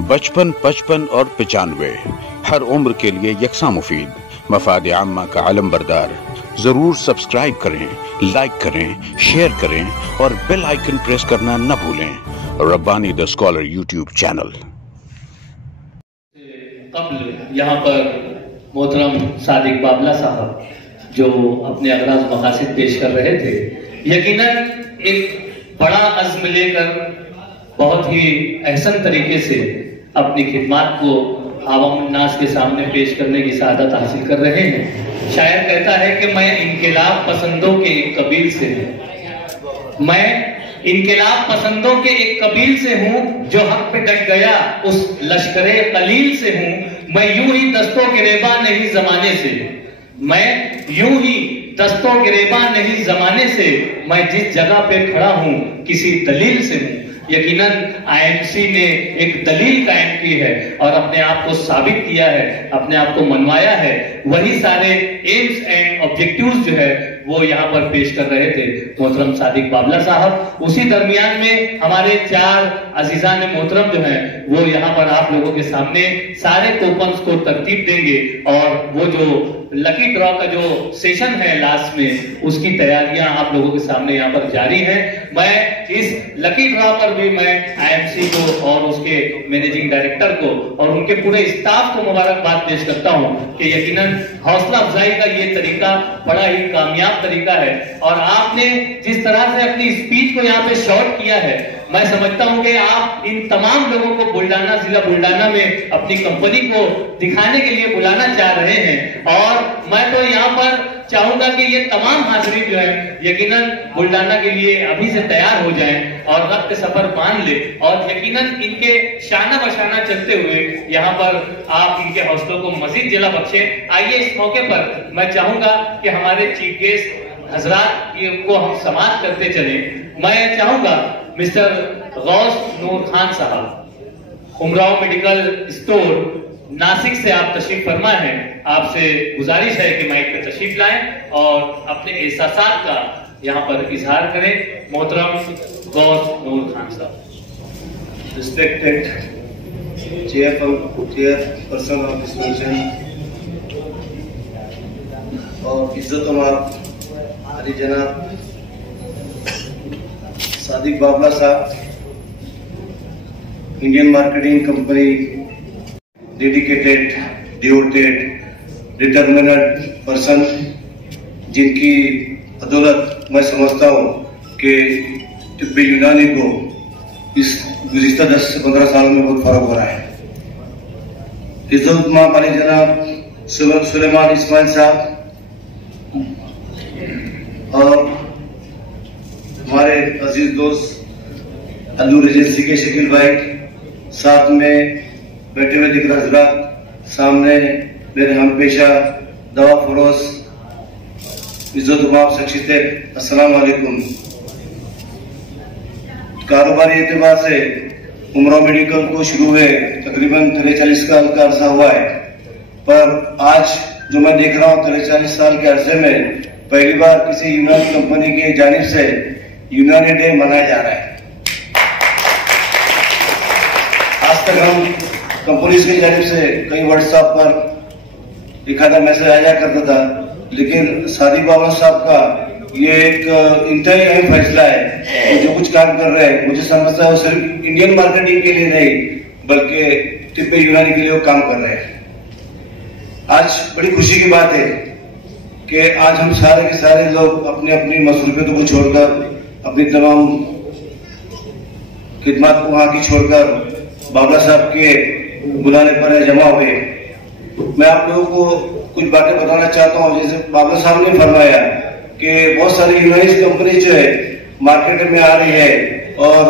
बचपन, 55 और 95 हर उम्र के लिए यकसा मुफीद, मफाद आम्मा का आलम बरदार। जरूर सब्सक्राइब करें, लाइक करें, शेयर करें और बेल आइकन प्रेस करना न भूलें। Rabbani the scholar YouTube channel. कबल यहाँ पर मोहतरम सादिक बाबला साहब जो अपने अगराज मकासिद पेश कर रहे थे, यकीनन एक बड़ा अज़्म लेकर बहुत ही अहसन तरीके से अपनी खिदमत को आवाम नास के सामने पेश करने की सआदत हासिल कर रहे हैं। शायर कहता है कि मैं इनकलाब पसंदों के एक कबील से हूँ, मैं इनकलाब पसंदों के एक कबील से हूँ, जो हक पे डट गया उस लश्करे कलील से हूँ। मैं यूं ही दस्तों गिरेबा नहीं जमाने से, मैं यूं ही दस्तों गिरेबा नहीं जमाने से, मैं जिस जगह पे खड़ा हूँ किसी दलील से हूँ। यकीनन आईएमसी ने एक दलील कायम की है और अपने आप को साबित किया है, अपने आप को मनवाया है। वही सारे एम्स एंड ऑब्जेक्टिव्स जो है वो यहाँ पर पेश कर रहे थे मोहतरम सादिक बाबला साहब। उसी दरमियान में हमारे 4 अजीजान मोहतरम जो हैं वो यहाँ पर आप लोगों के सामने सारे कूपन्स को तरतीब देंगे और वो जो लकी ड्रॉ का जो सेशन है लास्ट में, उसकी तैयारियां आप लोगों के सामने यहाँ पर जारी है। मैं इस लकी ड्रॉ पर भी मैं आईएमसी को और उसके मैनेजिंग डायरेक्टर को और उनके पूरे स्टाफ को मुबारकबाद पेश करता हूं कि यकीनन हौसला अफजाई का ये तरीका बड़ा ही कामयाब तरीका है। और आपने जिस तरह से अपनी स्पीच को यहाँ पे शॉर्ट किया है, मैं समझता हूं कि आप इन तमाम लोगों को बुल्डाना, जिला बुल्डाना में अपनी कंपनी को दिखाने के लिए बुलाना चाह रहे हैं। और मैं तो यहाँ पर चाहूंगा कि ये तमाम हाजिरीन जो है यकीनन बुल्डाना के लिए अभी से तैयार हो जाएं और वक्त सफर बांध ले और यकीनन इनके शाना बशाना चलते हुए यहाँ पर आप इनके हौसलों को मजीद जिला बख्शें। आइए इस मौके पर मैं चाहूंगा कि हमारे चीफ गेस्ट हजरात को हम समाप्त करते चले। मैं चाहूंगा मिस्टर गौस नूर खान साहब, उमराव मेडिकल स्टोर नासिक से आप तशरीफ फरमा हैं। आपसे गुजारिश है कि माइक पे तशरीफ लाएं और अपने एहसासात का यहाँ पर इजहार करें। मोहतरम गौस नूर खान साहब। Respected chairperson of this function और इज्जत हरी जनाब सादिक बाबला साहब, Indian marketing company dedicated, devoted, determined person, जिनकी बदौलत मैं समझता हूँ कि तिब्बे यूनानी को इस गुज़िश्ता 10 से 15 साल में बहुत फर्क हो रहा है। इज्जत वाले जनाब सुलेमान इस्माइल साहब और हमारे अजीज दोस्त अल्लूर एजेंसी के शकील भाई, साथ में बैठे हुए दिख रहे हजरात, सामने मेरे हम पेशा दवा फरोश इज्जत शख्सियत, अस्सलाम वालेकुम। कारोबारी एतबार से उमराव मेडिकल को शुरू हुए तकरीबन 43 साल का अरसा हुआ है, पर आज जो मैं देख रहा हूँ 43 साल के अरसे में पहली बार किसी यूनानी कंपनी की जानिब से यूनानी डे मनाया जा रहा है। आज तक हम कंपनी की जानिब से कई व्हाट्सएप पर एक आधा मैसेज आया करता था, लेकिन सादिक बाबला साहब का ये एक इंतहाई अहम फैसला है। जो कुछ काम कर रहे हैं, मुझे समझता है वो सिर्फ इंडियन मार्केटिंग के लिए नहीं बल्कि तिब्बे यूनानी के लिए वो काम कर रहे हैं। आज बड़ी खुशी की बात है कि आज हम सारे के सारे लोग अपनी अपनी मसरूफियतों को छोड़कर, अपनी तमाम खिदमत को वहां की छोड़कर बाबला साहब के बुलाने पर जमा हुए। मैं आप लोगों को कुछ बातें बताना चाहता हूं। जैसे बाबला साहब ने फरमाया कि बहुत सारी यूनानी कंपनी जो है मार्केट में आ रही है और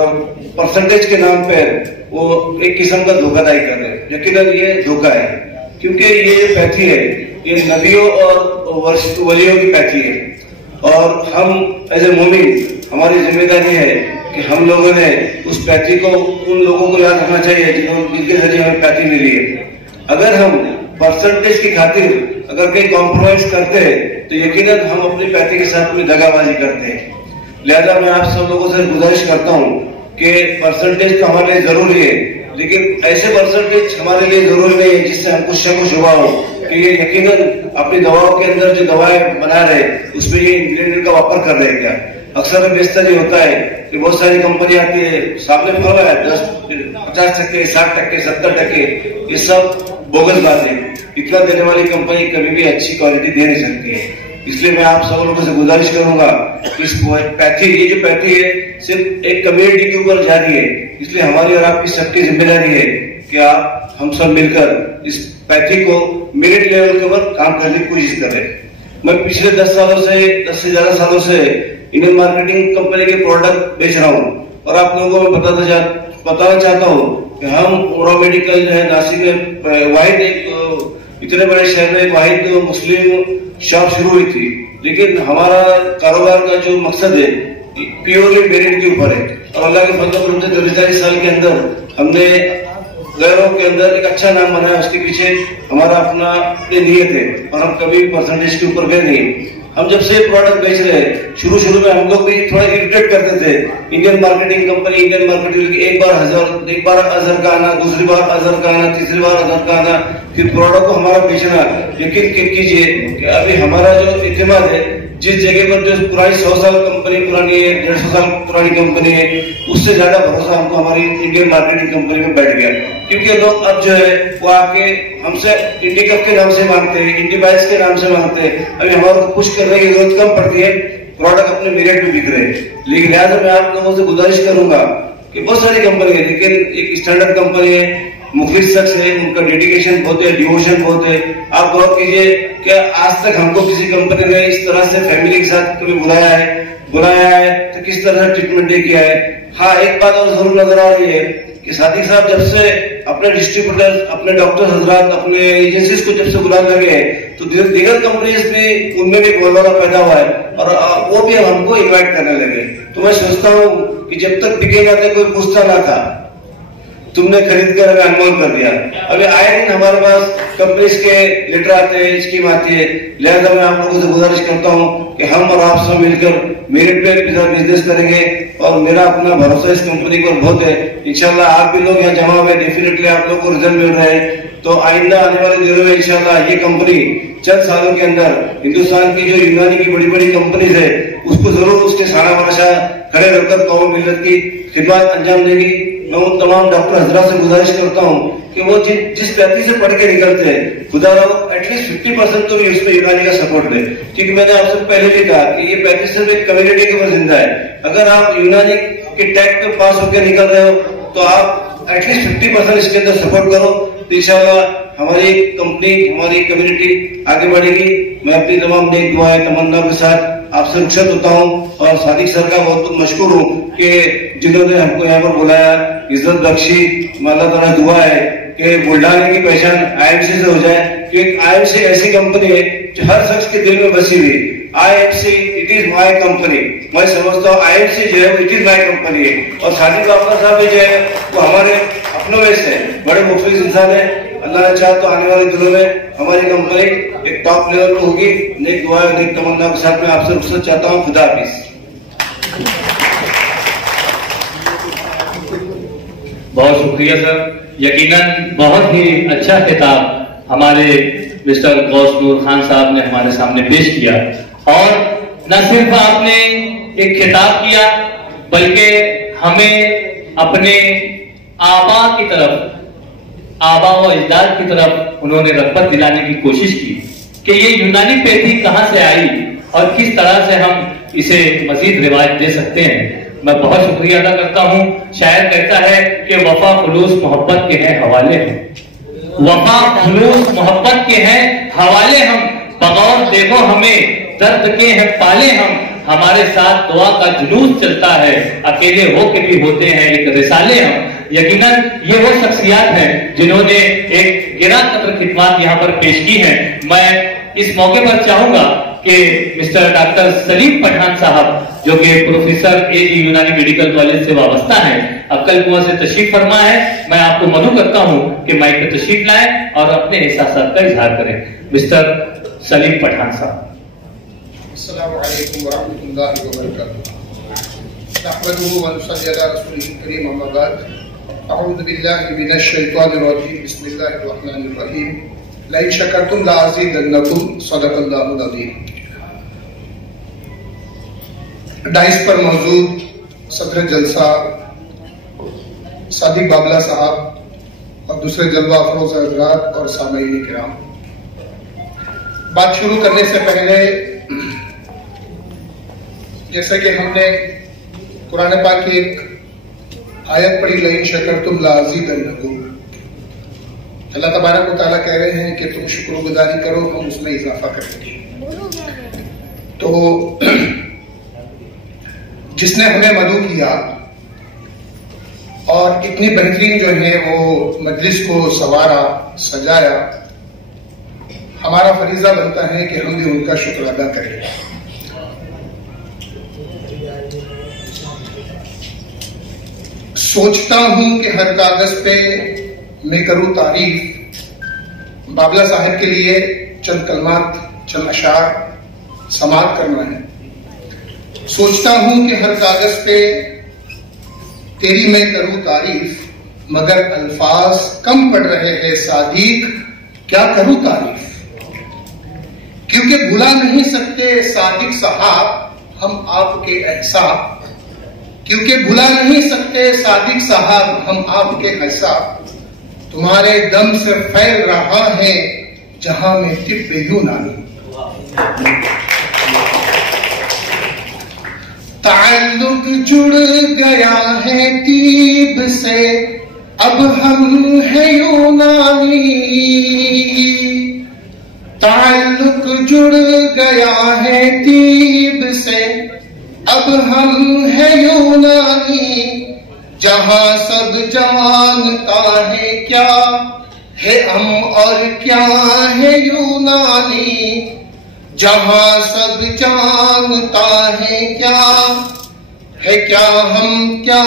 परसेंटेज के नाम पर वो एक किस्म का धोखाधड़ी कर रहे हैं। यकीनन ये धोखा है, क्योंकि ये पैथी है, ये नबियों और वलियों की पैथी है और हम एज ए मोमिन हमारी जिम्मेदारी है कि हम लोगों ने उस पैथी को, उन लोगों को याद रखना चाहिए जिनके जरिए हमें पैथी मिली है। अगर हम परसेंटेज की खातिर अगर कहीं कॉम्प्रोमाइज करते हैं तो यकीनन हम अपनी पैथी के साथ में दगाबाजी करते हैं। लिहाजा मैं आप सब लोगों से गुजारिश करता हूं कि परसेंटेज तो हमारे लिए जरूरी है, लेकिन ऐसे परसेंटेज हमारे लिए जरूरी नहीं है जिससे हमको शक शुबा हो कि ये यकीनन अपनी दवाओं के अंदर जो दवाएं बना रहे उसमें ये इंग्रेडिएंट का वापर कर रहे हैं क्या। अक्सर बेहतर ये होता है कि बहुत सारी कंपनी आती है, सामने फल है 50%, 60%, 70%, ये सब बोगस बात है। इतना देने वाली कंपनी कभी भी अच्छी क्वालिटी दे नहीं सकती है। इसलिए मैं आप सब लोगों से गुजारिश करूंगा कि इस पैथी, ये जो पैथी है सिर्फ एक कम्युनिटी के ऊपर जारी है, इसलिए हमारी और आपकी सबकी जिम्मेदारी है कि आप हम सब मिलकर इस पैथी को मेरिट लेवल के ऊपर काम करने की कोशिश करें। मैं पिछले 10 से ज्यादा सालों से इंडियन मार्केटिंग कंपनी के प्रोडक्ट बेच रहा हूँ और आप लोगों को मैं बताना चाहता हूँ कि हम ओरो मेडिकल जो है नासिक में वाहिद एक इतने बड़े शहर में वाहिद मुस्लिम शॉप शुरू हुई थी, लेकिन हमारा कारोबार का जो मकसद है प्योरली मेरिट के ऊपर है और अल्लाह के फजल से 40 साल के अंदर हमने गैरों के अंदर एक अच्छा नाम बनाया। उसके पीछे हमारा अपना नियत है और हम कभी परसेंटेज के ऊपर गए नहीं। हम जब से प्रोडक्ट बेच रहे हैं शुरू में हम लोग भी थोड़ा इरिटेट करते थे, Indian marketing company, Indian marketing एक बार अजहर का आना, दूसरी बार अजहर का आना, तीसरी बार अजहर का आना, फिर प्रोडक्ट को हमारा बेचना। यकीन कीजिए कि अभी हमारा जो इत्मीनान है, जिस जगह पर जो पुरानी 100 साल कंपनी पुरानी है, 150 साल पुरानी कंपनी है, उससे ज्यादा भरोसा हमको हमारी इंडियन मार्केटिंग कंपनी में बैठ गया। क्योंकि लोग अब जो है वो आके हमसे इंडी कप के नाम से मांगते हैं, इंडी बाइस के नाम से मांगते हैं। अभी हमारे को पुश करने की जरूरत कम पड़ती है, प्रोडक्ट अपने मेरिट में बिक रहे हैं। लेकिन लिहाजा मैं आप लोगों से गुजारिश करूंगा कि बहुत सारी कंपनी है, लेकिन एक स्टैंडर्ड कंपनी है, मुखलिस शख्स है, उनका डेडिकेशन बहुत है, डिवोशन बहुत है। आप गौर कीजिए कि आज तक हमको किसी कंपनी ने इस तरह से फैमिली के साथ कभी बुलाया है तो किस तरह से ट्रीटमेंट किया है। हाँ, एक बात और जरूर नजर आ रही है कि सादिक साहब जब से अपने डिस्ट्रीब्यूटर, अपने डॉक्टर हजरात, अपने एजेंसीज को जब से बुलाने लगे तो दीगर कंपनीज भी उनमें भी बोलबाला पैदा हुआ है और वो भी हमको इन्वाइट करने लगे। तो मैं सोचता हूँ कि जब तक बिकेगा तो कोई पूछता ना था, तुमने खरीद कर हमें अनमोल कर दिया। अभी आए दिन हमारे पास कंपनीज के लेटर आते हैं, स्कीम आती है। लिहाजा मैं आप लोगों से गुजारिश करता हूँ कि हम और आप सब मिलकर मेरिट पे बिजनेस करेंगे और मेरा अपना भरोसा इस कंपनी पर बहुत है। इंशाल्लाह आप भी लोग यहाँ जमा हुए, डेफिनेटली आप लोग को रिजल्ट मिल रहे हैं। तो आइंदा आने वाले दिनों में इंशाल्लाह ये कंपनी चंद सालों के अंदर हिंदुस्तान की जो यूनानी की बड़ी बड़ी कंपनीज है उसको जरूर उसके सारा बादशाह खड़े रहकर कौम मिल्लत की खिदमत अंजाम देगी। मैं उन तमाम डॉक्टर हजरात से गुजारिश करता हूँ कि वो जिस पैथी से पढ़ के निकलते हैं, खुदा रहो एटलीस्ट 50% तो भी उसमें यूनानी का सपोर्ट दे। क्योंकि मैंने आपसे पहले भी कहा कि ये पैथी सिर्फ एक कम्युनिटी के ऊपर जिंदा है। अगर आप यूनानी के टैग पे पास होकर निकल रहे हो तो आप एटलीस्ट 50% इसके अंदर सपोर्ट करो, तो इंशाल्लाह हमारी कंपनी, हमारी कम्युनिटी आगे बढ़ेगी। मैं अपनी तमाम नेक दुआएं तमन्ना के साथ आपसे रुखसत होता हूँ और सादिक सर का बहुत बहुत मशकूर हूँ कि जिन्होंने हमको यहाँ पर बुलाया, इज्जत बख्शी। अल्लाह ताला दुआ है कि बुलडाने की पहचान आईएमसी से हो जाए, क्योंकि आईएमसी ऐसी कंपनी है जो हर शख्स के दिल में बसी हुई। IMC it is my company. मैं समझता हूँ आईएमसी जो है वो इट इज माई कंपनी है। और सादिक बाबा साहब भी जो है वो हमारे अपनों में से बड़े मुखलिस इंसान है। अल्लाह ने चाहा तो आने वाले दिनों में हमारी कंपनी एक टॉप लेवल पर होगी। नेक दुआ नेक तमन्ना के साथ मैं आपसे रुखसत चाहता हूँ। खुदा हाफिज। बहुत शुक्रिया सर, यकीनन बहुत ही अच्छा खिताब हमारे मिस्टर गौस नूर खान साहब ने हमारे सामने पेश किया। और न सिर्फ आपने एक खिताब किया बल्कि हमें अपने आबा की तरफ, आबा व अजदाद की तरफ उन्होंने रग़बत दिलाने की कोशिश की कि ये यूनानी पैथी कहां से आई और किस तरह से हम इसे मजीद रिवाज दे सकते हैं। मैं बहुत शुक्रिया अदा करता हूं। शायर कहता है कि वफा खुलूस मोहब्बत के हैं हवाले हम, वफा खुलूस मोहब्बत के हैं हवाले हम, बगौर देखो हमें दर्द के हैं पाले हम, हमारे साथ दुआ का जुलूस चलता है, अकेले होके भी होते हैं एक रिसाले हम। यकीनन ये वो शख्सियत हैं जिन्होंने एक गिरा कदर खिदमत यहाँ पर पेश की है। मैं इस मौके पर चाहूंगा कि मिस्टर डॉक्टर सलीम पठान साहब जो कि प्रोफेसर एजी यूनानी मेडिकल कॉलेज से वाबस्ता है, अक्कल कुआं से तशरीफ फरमा है। मैं आपको मदु करता हूं कि माइक पर तशरीफ लाएं और अपने एहसासात का इजहार करें। मिस्टर सलीम पठान साहब। अस्सलामु अलैकुम व रहमतुल्लाहि व बरकातुहू। नहमदुहु व नुसल्ली अला रसूलिहिल करीम, अम्मा बाद। अऊज़ु बिल्लाहि मिनश शैतानिर रजीम बिस्मिल्लाहिर रहमानिर रहीम लइन शकरतुम लाज़ीदन्नकुम सदक़ल्लाहुल अज़ीम। डाइस पर मौजूद सदर जलसा सादिक बाबला साहब और दूसरे जलवा अफरोज हज़रात और सामईन किराम, बात शुरू करने से पहले जैसा कि हमने कुरान पाक की एक आयत पढ़ी, लइन शकरतुम लाज़ीदन्नकुम, अल्लाह तबारक व तआला कह रहे हैं कि तुम शुक्रगुजारी करो, हम उसमें इजाफा करेंगे। तो जिसने हमें मदू किया और इतनी बेहतरीन जो है वो मजलिस को संवारा सजाया, हमारा फरीजा बनता है कि हम भी उनका शुक्र अदा करें। सोचता हूं कि हर कागज पे मैं करूं तारीफ, बाबला साहब के लिए चंद कलमात चंद अशार समाअत करना है। सोचता हूं कि हर कागज पे तेरी मैं करूं तारीफ, मगर अल्फाज कम पड़ रहे हैं सादिक, क्या करूं तारीफ। क्योंकि भुला नहीं सकते सादिक साहब हम आपके एहसान, क्योंकि भुला नहीं सकते सादिक साहब हम आपके एहसान, तुम्हारे दम से फैल रहा है जहां में तिब्बे यूनानी। ताल्लुक जुड़ गया है तीब से, अब हम है यूनानी। ताल्लुक जुड़ गया है तीब से, अब हम है यूनानी। जहां सब जानता है क्या है हम और क्या है यूनानी, जहां सब जानता है क्या हम क्या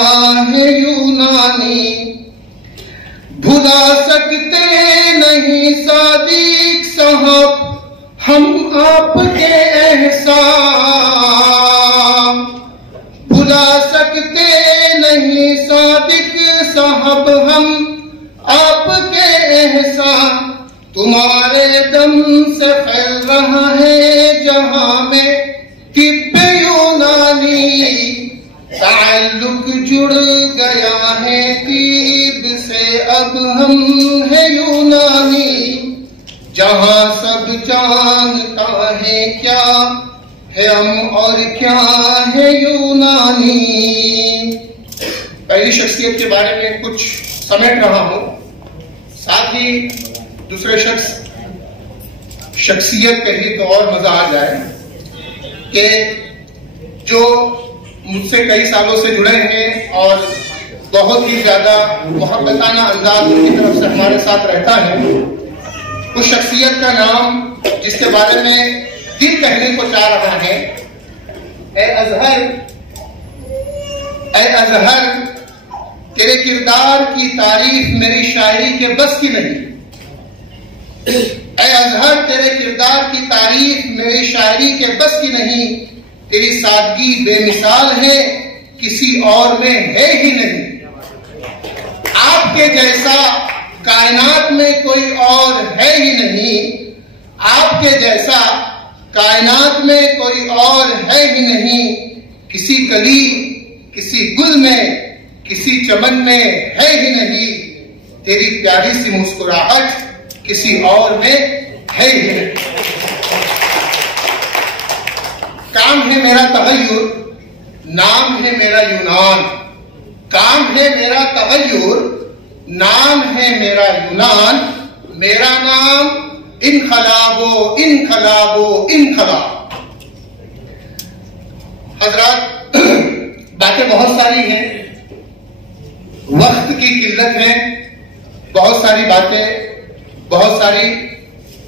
है यूनानी। भुला सकते नहीं सादिक साहब हम आपके एहसान, भुला सकते नहीं सादिक साहब हम आपके एहसान, तुम्हारे दम से फैल रहा है जहां में तिब्बे यूनानी। ताल्लुक जुड़ गया है तीब से, अब हम है यूनानी। जहां सब जानता है क्या है हम और क्या है यूनानी। पहली शख्सियत के बारे में कुछ समेट रहा हूं, साथ ही दूसरे शख्सियत कही तो और मजा आ जाए कि जो मुझसे कई सालों से जुड़े हैं और बहुत ही ज्यादा मोहब्बताना अंदाज उनकी तरफ से हमारे साथ रहता है। उस शख्सियत का नाम जिसके बारे में दिल कहने को चाह रहा है, ए अजहर तेरे किरदार की तारीफ मेरी शायरी के बस की नहीं। ए अजहर तेरे किरदार की तारीफ मेरी शायरी के बस की नहीं। तेरी सादगी बेमिसाल है, किसी और में है ही नहीं। आपके जैसा कायनात में कोई और है ही नहीं। आपके जैसा कायनात में कोई और है ही नहीं। किसी कली किसी गुल में किसी चमन में है ही नहीं। तेरी प्यारी सी मुस्कुराहट किसी और में है ही नहीं। काम है मेरा तगय्युर, नाम है मेरा यूनान। काम है मेरा तगय्युर, नाम है मेरा यूनान। मेरा नाम इनकलाबो इनकलाबो इनकलाब। हजरात, बातें बहुत सारी हैं, वक्त की किल्लत है, बहुत सारी बातें बहुत सारी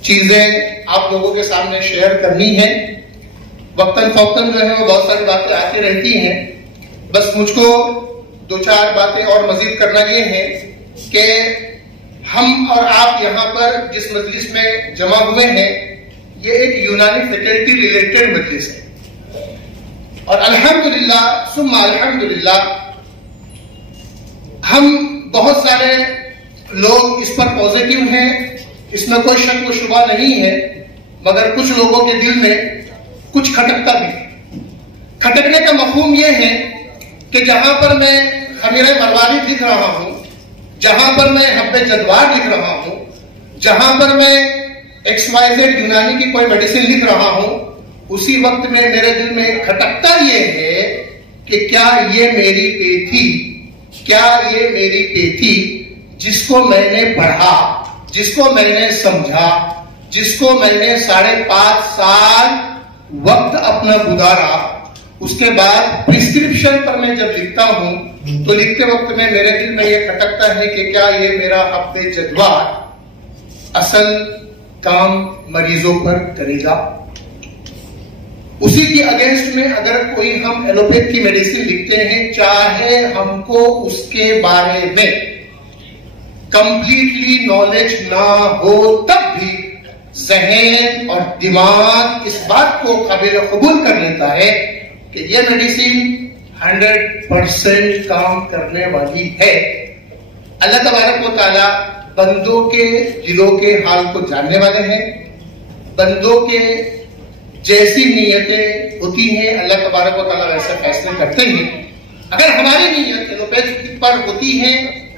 चीजें आप लोगों के सामने शेयर करनी है। वक्तन फौक्तन जो है वो बहुत सारी बातें आती रहती हैं। बस मुझको दो चार बातें और मजीद करना ये है कि हम और आप यहाँ पर जिस मजलिस में जमा हुए हैं, ये एक यूनानी फैकल्टी रिलेटेड मजलिस है और अल्हम्दुलिल्लाह सुम्मा अल्हम्दुलिल्लाह हम बहुत सारे लोग इस पर पॉजिटिव हैं, इसमें कोई शक व शुबा नहीं है, मगर कुछ लोगों के दिल में कुछ खटकता भी है। खटकने का मफहूम यह है कि जहां पर मैं खमीरे मरवारी लिख रहा हूं, जहां पर मैं हब्बे जदवार लिख रहा हूं, जहां पर मैं XYZ यूनानी की कोई मेडिसिन लिख रहा हूं, उसी वक्त में मेरे दिल में खटकता यह है कि क्या ये मेरी पेथी, क्या ये मेरी पेथी जिसको मैंने पढ़ा, जिसको मैंने समझा, जिसको मैंने 5.5 साल वक्त अपना गुजारा, उसके बाद प्रिस्क्रिप्शन पर मैं जब लिखता हूं तो लिखते वक्त में मेरे दिल में यह खटकता है कि क्या ये मेरा हब्बे जदवार असल काम मरीजों पर करेगा। उसी के अगेंस्ट में अगर कोई हम एलोपैथ की मेडिसिन लिखते हैं, चाहे हमको उसके बारे में कंप्लीटली नॉलेज ना हो, तब भी जहन और दिमाग इस बात को काबिल कबूल कर लेता है कि यह मेडिसिन 100% काम करने वाली है। अल्लाह तबारक व तआला बंदों के दिलों के हाल को जानने वाले हैं। बंदों के जैसी नीयतें होती हैं, अल्लाह तबारक व तआला वैसे फैसले करते हैं। अगर हमारी नीयत एलोपैथ पर होती है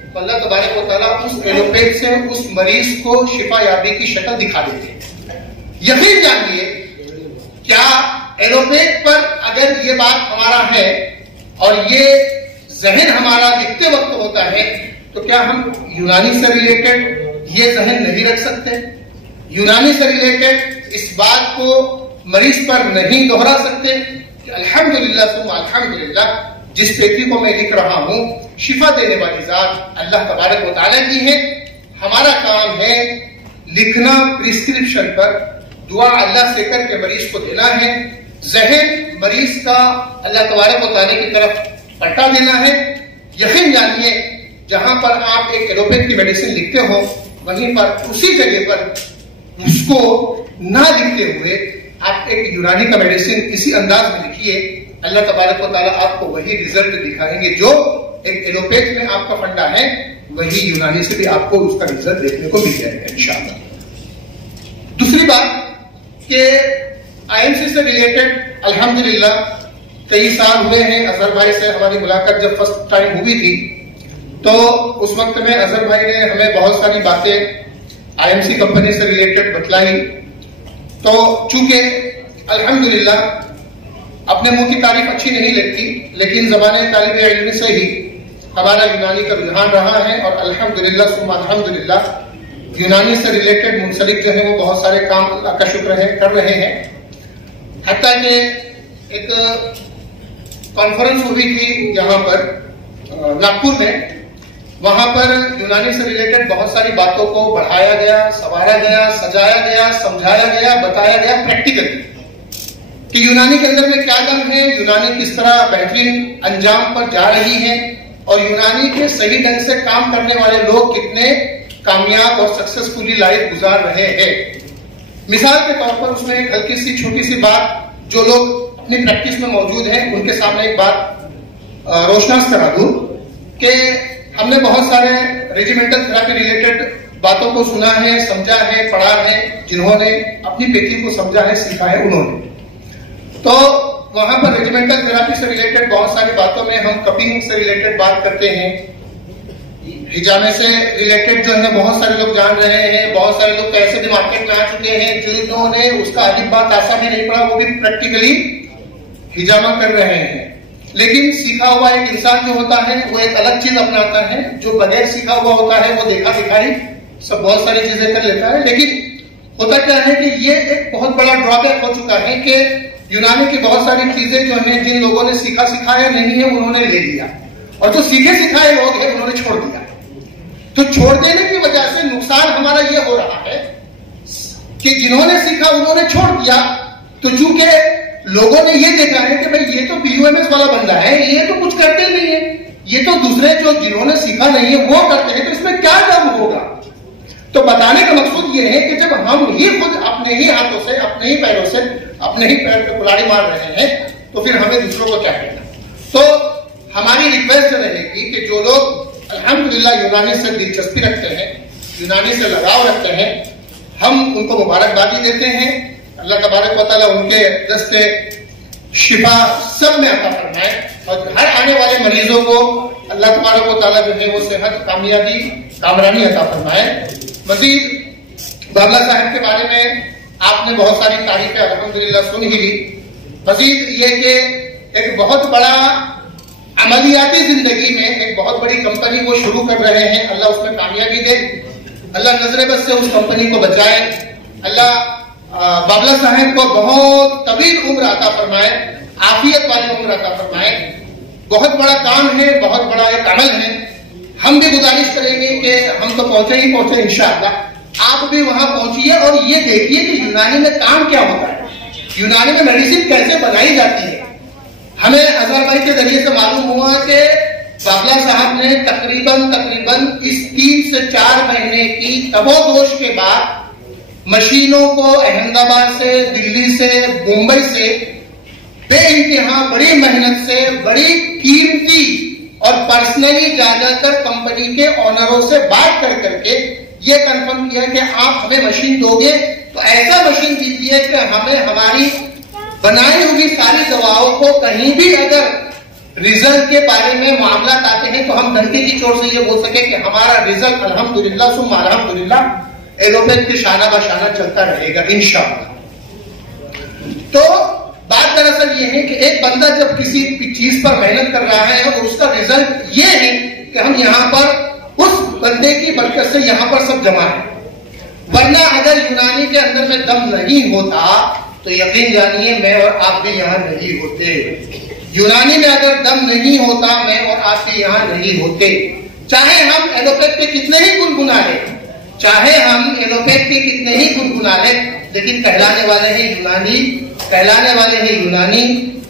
तो अल्लाह तबारक व तआला उस एलोपैथ से उस मरीज को शिफा याबी की शक्ल दिखा देते हैं। यकीन जानिए, क्या एलोपैथ पर अगर ये बात हमारा है और ये जहन हमारा लिखते वक्त होता है, तो क्या हम यूनानी से रिलेटेड ये जहन नहीं रख सकते? यूनानी से रिलेटेड इस बात को मरीज पर नहीं दोहरा सकते कि अल्हम्दुलिल्लाह सुम्मा अल्हम्दुलिल्लाह, जिस पेटी को मैं लिख रहा हूं शिफा देने वाली जात अल्लाह तबारक व तआला की है। हमारा काम है लिखना प्रिस्क्रिप्शन पर, दुआ अल्लाह से करके मरीज को देना है, जहन मरीज का अल्लाह तबारक व तआला की तरफ पलटा देना है। यकीन जानिए, जहां पर आप एक एलोपैथ की मेडिसिन लिखते हो, वहीं पर उसी जगह पर उसको ना लिखते हुए आप एक यूनानी का मेडिसिन इसी अंदाज में लिखिए, अल्लाह तबारक व तआला आपको वही रिजल्ट दिखाएंगे। जो एक एलोपैथ में आपका फंडा है, वही यूनानी से भी आपको उसका रिजल्ट देखने को मिल जाएगा इंशाअल्लाह। दूसरी बात कि IMC से रिलेटेड अल्हम्दुलिल्लाह कई साल हुए हैं। अजहर भाई से हमारी मुलाकात जब फर्स्ट टाइम हुई थी, तो उस वक्त में अजहर भाई ने हमें बहुत सारी बातें IMC कंपनी से रिलेटेड बतलाई। तो चूंकि अल्हम्दुलिल्लाह अपने मुंह की तारीफ अच्छी नहीं लगती, लेकिन जमाने तालिब इल्म से ही हमारा यूनानी का रुझान रहा है और अल्हम्दुलिल्लाह सुम्मा अल्हम्दुलिल्लाह यूनानी से रिलेटेड मुंसलिक जो है वो बहुत सारे काम अल्लाह का शुक्र है कर रहे हैं। हत्ता कि एक कॉन्फ्रेंस हुई थी यहाँ पर नागपुर में, वहां पर यूनानी से रिलेटेड बहुत सारी बातों को बढ़ाया गया, संवारा गया, सजाया गया, समझाया गया, बताया गया प्रैक्टिकली कि यूनानी के अंदर में क्या दम है, यूनानी किस तरह बेहतरीन अंजाम पर जा रही है और यूनानी के सही ढंग से काम करने वाले लोग कितने कामयाब और सक्सेसफुली लाइफ गुजार रहे हैं। मिसाल के तौर पर उसमें एक हल्की सी छोटी सी बात, जो लोग अपनी प्रैक्टिस में मौजूद हैं उनके सामने एक बात रोशनास करा दूं कि हमने बहुत सारे रेजिमेंटल थेरेपी रिलेटेड बातों को सुना है, समझा है, पढ़ा है। जिन्होंने अपनी पेटी को समझा है, सीखा है, उन्होंने तो वहां पर रेजिमेंटल थेरेपी से रिलेटेड बहुत सारी बातों में हम कपिंग से रिलेटेड बात करते हैं। हिजामे से रिलेटेड जो है बहुत सारे लोग जान रहे हैं, बहुत सारे लोग ऐसे भी मार्केट में आ चुके हैं जिन्होंने उसका अलिफ बा तासा भी नहीं पढ़ा, वो भी प्रैक्टिकली हिजामा कर रहे हैं। लेकिन सीखा हुआ एक इंसान जो होता है वो एक अलग चीज अपनाता है, जो बगैर सीखा हुआ होता है वो देखा दिखाई सब बहुत सारी चीजें कर लेता है। लेकिन होता क्या है कि ये एक बहुत बड़ा ड्रॉबैक हो चुका है कि यूनानी की बहुत सारी चीजें जो है जिन लोगों ने सीखा सिखाया नहीं है उन्होंने ले लिया, और जो सीखे सिखाए लोग हैं उन्होंने छोड़ दिया। तो छोड़ देने की वजह से नुकसान हमारा ये हो रहा है कि जिन्होंने सीखा उन्होंने छोड़ दिया। तो चूंकि लोगों ने ये देखा है कि भाई ये तो PUMS वाला बंदा है, ये तो कुछ करते नहीं है, ये तो दूसरे जो जिन्होंने सीखा नहीं है वो करते हैं, तो इसमें क्या दम होगा। तो बताने का मकसद ये है कि जब हम ही खुद अपने ही हाथों से, अपने ही पैरों से, अपने ही पैर पे कुल्हाड़ी मार रहे हैं, तो फिर हमें दूसरों को क्या कहना। तो हमारी रिक्वेस्ट रहेगी कि जो लोग अल्हम्दुलिल्लाह यूनानी से दिलचस्पी रखते हैं, यूनानी से लगाव रखते हैं, हम उनको मुबारकबादी देते हैं। अल्लाह तबारक व तआला उनके दस्ते शिफा सब में अता फरमाए और हर आने वाले मरीजों को अल्लाह तबारक व तआला जो है वो सेहत, कामयाबी, कामरानी अता फरमाए। मजीद बाबला साहब के बारे में आपने बहुत सारी तारीफें अल्हम्दुलिल्लाह सुन ही ली। मजीद ये कि एक बहुत बड़ा अमलियाती जिंदगी में एक बहुत बड़ी कंपनी वो शुरू कर रहे हैं, अल्लाह उसमें कामयाबी दे, अल्लाह नजरे बद से उस कंपनी को बचाए, अल्लाह बाबला साहब को बहुत तवील उम्र अता फरमाए, आफियत वाली उम्र अता फरमाए। बहुत बड़ा काम है, बहुत बड़ा एक अमल है। हम भी गुजारिश करेंगे कि हम तो पहुंचे ही पहुंचे, इंशाअल्लाह आप भी वहां पहुंचिए और ये देखिए कि यूनानी में काम क्या होता है, यूनानी में मेडिसिन कैसे बनाई जाती है। हमें अजहर भाई के जरिए से मालूम हुआ कि बाबला साहब ने तकरीबन इस 3 से 4 महीने की तबोदोश के बाद मशीनों को अहमदाबाद से, दिल्ली से, मुंबई से बेइंतहा बड़ी मेहनत से, बड़ी कीमती और पर्सनली जाकर कंपनी के ओनरों से बात कर करके ये कंफर्म किया कि आप हमें मशीन दोगे तो ऐसा मशीन दीजिए कि हमें हमारी बनाई हुई सारी दवाओं को कहीं भी अगर रिजल्ट के बारे में मामला आते हैं तो हम डंडे की चोट से ये बोल सके कि हमारा रिजल्ट अल्हम्दुलिल्लाह सुम्मा अल्हम्दुलिल्लाह एलोपैथ के शाना बशाना चलता रहेगा इंशाअल्लाह। तो बात दरअसल ये है कि एक बंदा जब किसी चीज पर मेहनत कर रहा है और उसका रिजल्ट ये है कि हम यहाँ पर उस बंदे की बरकत से यहाँ पर सब जमा है, वरना अगर यूनानी के अंदर में दम नहीं होता तो यकीन जानिए मैं और आप भी यहाँ नहीं होते। यूनानी में अगर दम नहीं होता मैं और आप भी यहाँ नहीं होते। चाहे हम एलोपैथ के कितने ही गुनगुना ले, चाहे हम एलोपैथ के कितने ही गुनगुना ले, लेकिन कहलाने वाले हैं यूनानी, कहलाने वाले हैं यूनानी,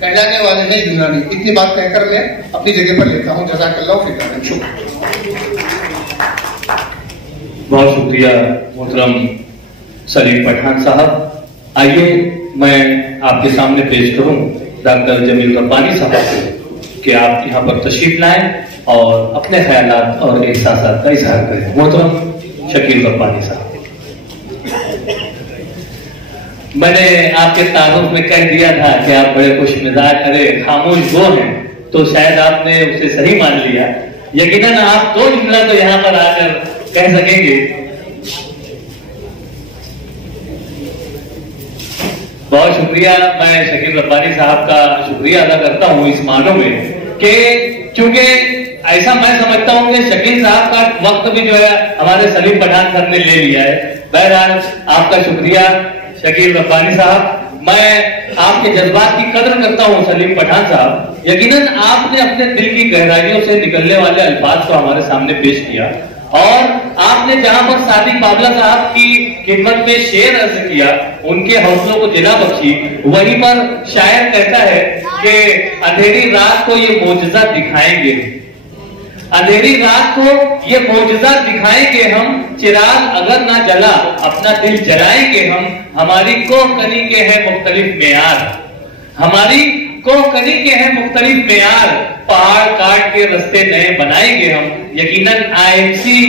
कहलाने वाले हैं यूनानी। इतनी बात कहकर मैं अपनी जगह पर लेता हूँ। जज़ाकल्लाहु खैरन। शुक्रिया, बहुत शुक्रिया मोहतरम सलीम पठान साहब। आइए मैं आपके सामने पेश करूं डॉक्टर जमील रब्बानी साहब कि आप यहाँ पर तशरीफ लाएं और अपने ख्यालात और एहसासात का इजहार करें। मोहतरम शकील रब्बानी साहब, मैंने आपके तारुफ में कह दिया था कि आप बड़े खुश मिजाज, अरे खामोश वो हैं, तो शायद आपने उसे सही मान लिया। यकीनन आप 2 जुमला तो यहाँ पर आकर कह सकेंगे। बहुत शुक्रिया, मैं शकील रब्बानी साहब का शुक्रिया अदा करता हूँ इस मानों में कि चूंकि ऐसा मैं समझता हूँ कि शकील साहब का वक्त भी जो है हमारे सलीम पठान सर ने ले लिया है। बहरहाल आपका शुक्रिया शकील रब्बानी साहब। मैं आपके जज्बात की कदर करता हूँ सलीम पठान साहब। यकीनन आपने अपने दिल की गहराइयों से निकलने वाले अल्फाज को हमारे सामने पेश किया और आपने जहां पर सादिक बाबला साहब की खिदमत में शेर अर्ज किया, उनके हौसलों को जिला बख्शी, वहीं पर शायर कहता है कि अंधेरी रात को ये मोजज़ा दिखाएंगे, अंधेरी रात को ये मोजज़ा दिखाएंगे हम, चिराग अगर ना जला अपना दिल जलाएंगे हम, हमारी कोकनी के हैं मुख्तलिफ मेयार, हमारी कोकनी के हैं मुख्तलिफ मेयार, पहाड़ काट के रास्ते नए बनाएंगे हम। यकीनन आईएमसी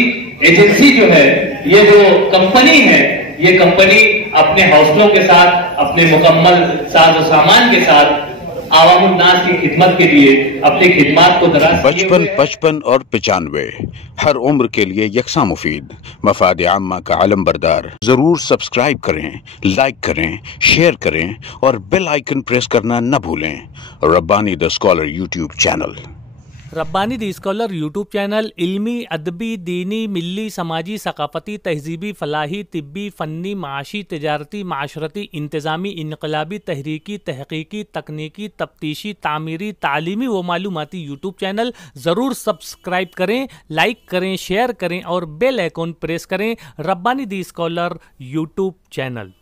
एजेंसी जो है, ये जो कंपनी है, ये कंपनी अपने हौसलों के साथ, अपने मुकम्मल साजो सामान के साथ आवामुन्नास की खिदमत के लिए अपनी खिदमत को दराज 55 और 95 हर उम्र के लिए यकसा मुफीद मफाद आम्मा का आलम बरदार। जरूर सब्सक्राइब करें, लाइक करें, शेयर करें और बेल आइकन प्रेस करना न भूलें। Rabbani the scholar YouTube channel. Rabbani the scholar YouTube channel इल्मी, अदबी, दीनी, मिली, समाजी, सकाफती, तहजीबी, फलाही, तिब्बी, फ़न्नी, माशी, तजारती, माशरती, इंतज़ामी, इनकलाबी, तहरीकी, तहकीकी, तकनीकी, तफ्तीशी, तामीरी, तालीमी व मालूमाती यूट्यूब चैनल। ज़रूर सब्सक्राइब करें, लाइक करें, शेयर करें और बेल आइकन प्रेस करें। Rabbani the scholar YouTube channel.